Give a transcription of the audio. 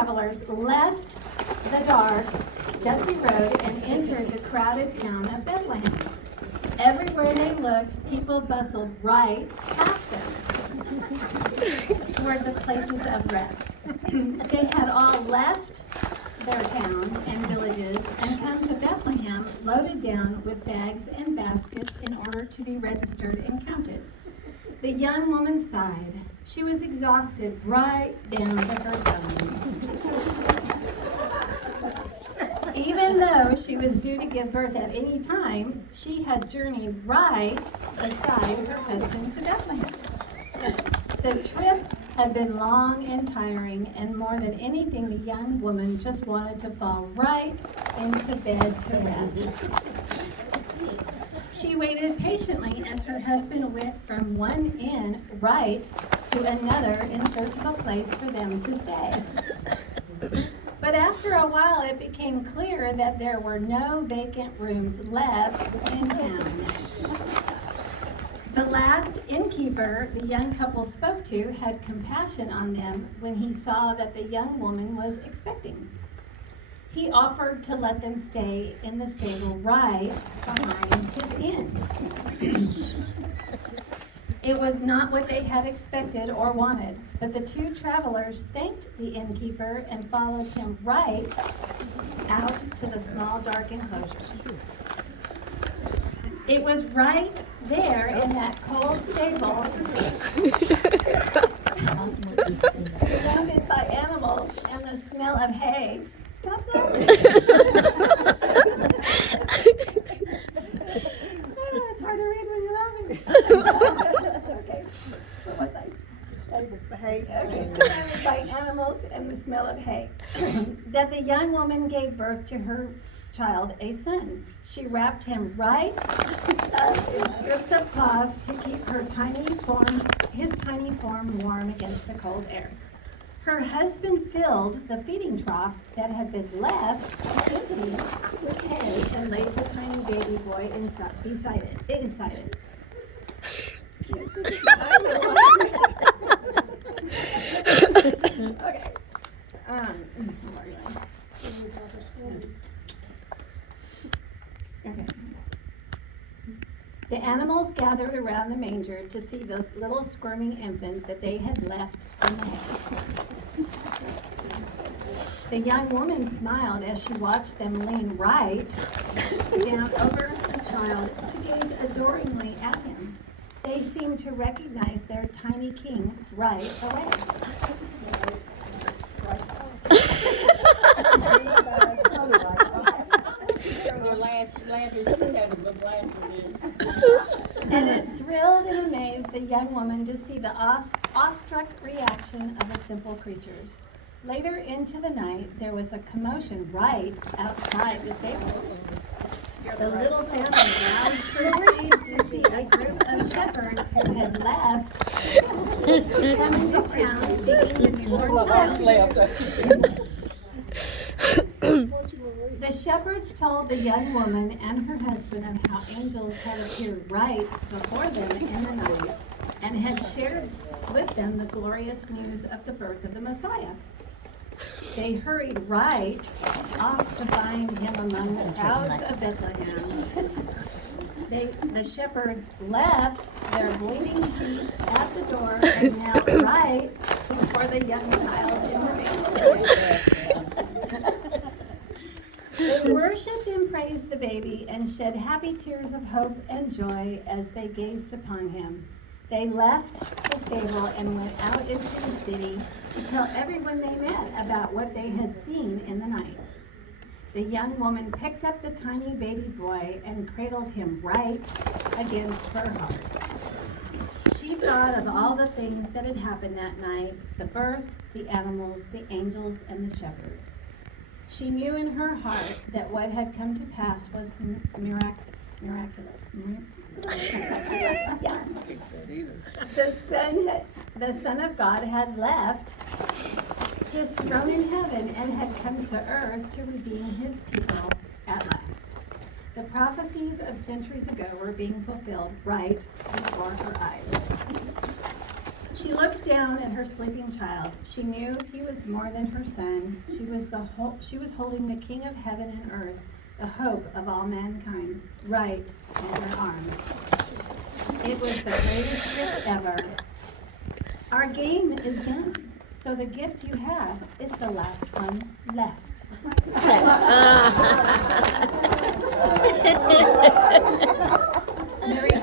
travelers left the dark, dusty road and entered the crowded town of Bethlehem. Everywhere they looked, people bustled right past them toward the places of rest. They had all left their towns and villages and come to Bethlehem loaded down with bags and baskets in order to be registered and counted. The young woman sighed. She was exhausted right down to her bones. Even though she was due to give birth at any time, she had journeyed right beside her husband to Bethlehem. The trip had been long and tiring, and more than anything, the young woman just wanted to fall right into bed to rest. She waited patiently as her husband went from one inn right to another in search of a place for them to stay. But after a while, it became clear that there were no vacant rooms left in town. The last innkeeper the young couple spoke to had compassion on them when he saw that the young woman was expecting. He offered to let them stay in the stable right behind his inn. It was not what they had expected or wanted, but the two travelers thanked the innkeeper and followed him right out to the small dark enclosure. It was right there in that cold stable, surrounded by animals and the smell of hay. Stop laughing. Oh, it's hard to read when you're laughing. Okay, what was I? Hay. Okay, surrounded by animals and the smell of hay. That the young woman gave birth to her child, a son. She wrapped him right up in strips of cloth to keep his tiny form warm against the cold air. Her husband filled the feeding trough that had been left empty with hay and laid the tiny baby boy beside it. Okay. This is Marty. Okay. The animals gathered around the manger to see the little squirming infant that they had left in the hay. The young woman smiled as she watched them lean right down over the child to gaze adoringly at him. They seemed to recognize their tiny king right away. And it thrilled and amazed the young woman to see the awestruck reaction of the simple creatures. Later into the night, there was a commotion right outside the stable. The little family roused perceived to see a group of shepherds who had left to come into town seeking the newborn child. The shepherds told the young woman and her husband of how angels had appeared right before them in the night and had shared with them the glorious news of the birth of the Messiah. They hurried right off to find him among the crowds of Bethlehem. The shepherds left their bleeding sheep at the door and knelt right before the young child in the manger. They worshipped and praised the baby and shed happy tears of hope and joy as they gazed upon him. They left the stable and went out into the city to tell everyone they met about what they had seen in the night. The young woman picked up the tiny baby boy and cradled him right against her heart. She thought of all the things that had happened that night, the birth, the animals, the angels, and the shepherds. She knew in her heart that what had come to pass was miraculous. Yeah. The Son of God had left his throne in heaven and had come to earth to redeem his people at last. The prophecies of centuries ago were being fulfilled right before her eyes. She looked down at her sleeping child. She knew he was more than her son. She was holding the King of heaven and earth, the hope of all mankind, right in her arms. It was the greatest gift ever. Our game is done, so the gift you have is the last one left. Merry